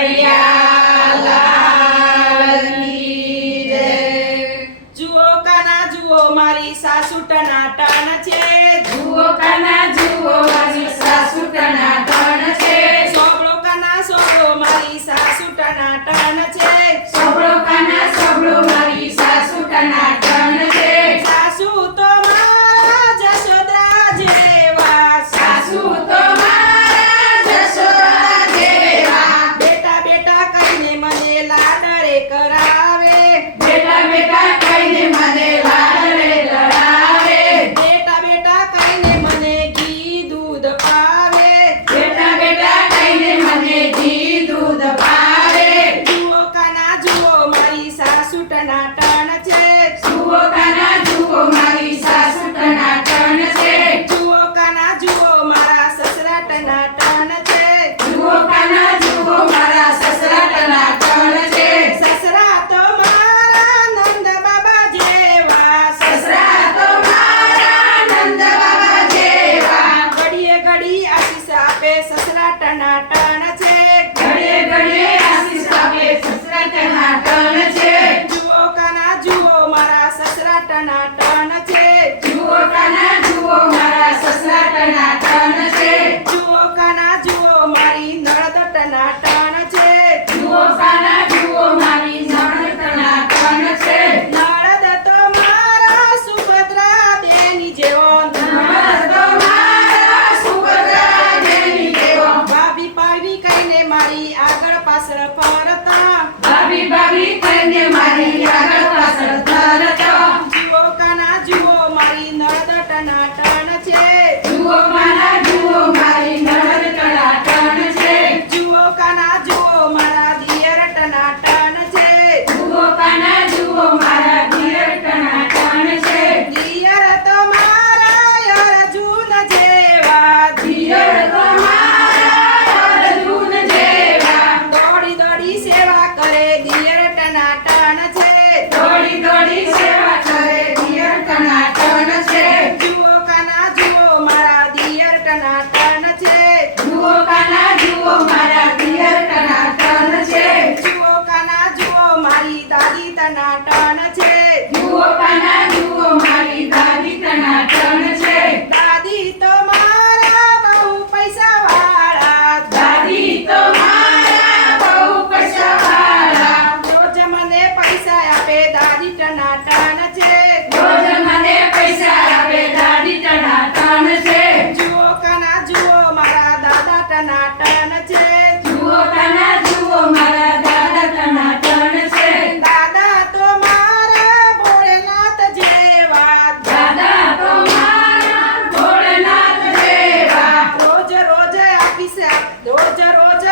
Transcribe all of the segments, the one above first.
કનૈયા લાલની જય। જુઓ કાના જુઓ મારી સાસુ ટનાટન છે, જુઓ કાના જુઓ મારી સાસુ ટનાટન છે, સોબળો કાના સોબળો મારી સાસુ ટનાટન છે, સોબળો કાના સોબળો મારી સાસુ ટનાટન છે, સાસુ તો મારા જશોદા જેવા, સાસુ તો મારા જશોદા જેવા, બેટા બેટા કહીને મને લાડરે કરાવે, બેટા બેટા કહીને મને લાડરે લડાવે, બેટા બેટા કહીને મને ઘી દૂધ પાવે, બેટા બેટા કહીને મને ઘી દૂધ પાવે, જુઓ કાના જુઓ મારી સાસુ ટનાટન છે, જુઓ કાના જુઓ મારી સાસુ ટનાટન છે, જુઓ કાના જુઓ મારા સસરા ટનાટન છે, જુઓ કાના જુઓ મારા સસરા ટનાટન છે, સસરા તો મારા નંદ બાબા જેવા, સસરા તો મારા નંદ બાબા જેવા, ઘડીએ ઘડી આશીષ આપે સસરા ટનાટન છે, ઘડીએ ઘડીએ આશીષ આપે સસરા ટનાટન છે, જુઓ કાના જુઓ મારા સસરા ટનાટન છે, જુઓ કાના જુઓ મારા સસરા ટનાટન છે, જુઓ કાના જુઓ મારી નણદ ટનાટન છે, જુઓ કાના જુઓ મારી નણંદ ટનાટન છે, નણદ તો મારા સુભદ્રા દેની જેવો, નણંદ તો મારા સુભદ્રા દેવી જેવો, ભાભી પાવી કહીને મારી આગળ પાછળ ફરતા, ભાભી ભાભી કહીને મારી આગળ પાછળ ધરતો, જુઓ કાના જુઓ મારી નણદ ટનાટન છે, જુઓ કાના જુઓ મારી નણંદ ટનાટન છે, જુઓ કાના જુઓ મારા દિયર ટનાટન છે, જુઓ કાના જુઓ મારા દિયર ટનાટન છે, દિયર તો મારા અર્જુન જેવા, દિયર તો મારા અર્જુન જેવા, દોડી દોડી સેવા કરે દિયર ટનાટન છે, દોડી દોડી સેવા કરે દિયર ટનાટન છે, જુઓ કાના જુઓ મારા દિયર ટનાટન છે, જુઓ કાના જુઓ મારા દિયર ટનાટન છે, જુઓ કાના જુઓ મારી દાદી ટનાટન છે, જુઓ કાના જુઓ મારી દાદી ટનાટન છે, દાદી તો મારા બહુ પૈસા વાળા, દાદી તો મારા બહુ પૈસાવાળા, રોજ મને પૈસા આપે દાદી ટનાટન છે, રોજ મને પૈસા આપે દાદી ટનાટન છે, જુઓ કાના જુઓ મારા દાદા ટનાટન છે, જુઓ કાના જુઓ મારા દાદા ટનાટન છે, દાદા તો મારા ભોળેનાથ જેવા, દાદા તો મારા ભોળેનાથ જેવા, રોજ રોજ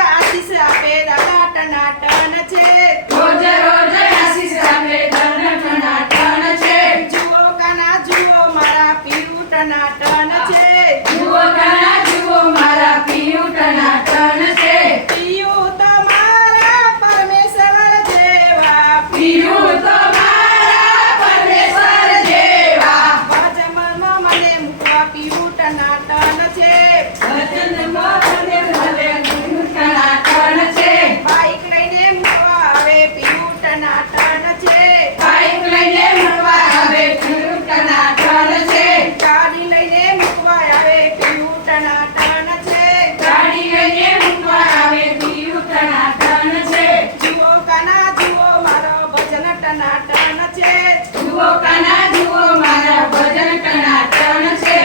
આશીષ આપે દાદા ટનાટન છે, રોજ રોજ આશીષ આપે દાદા ટનાટન છે, જુઓ કાના જુઓ મારા પીરું ટનાટન છે, જુઓ કાના જુઓ મારા પિયું ટનાટન છે, પિયું તો મારા પરમેશ્વર જેવા, પિયું તો મારા પરમેશ્વર જેવા, ભજનમાં મને મૂકવા પીરું ટનાટન છે, ભજનમાં મને ભલે પિયું ટનાટન છે, બાઈક લઈને મૂકવા આવે પીરું ટનાટન છે, બાઈક લઈને મળવા આવે પિયું ટનાટન છે, ગાડી લઈને મૂકવા આવે પીરું ટનાટન છે, ગાડી લઈને મૂકવા આવે પિયું ટનાટન છે, જુઓ કાના જુઓ મારો ભજન ટનાટન છે, જુઓ કાના જુઓ મારા ભજન ટનાટન છે,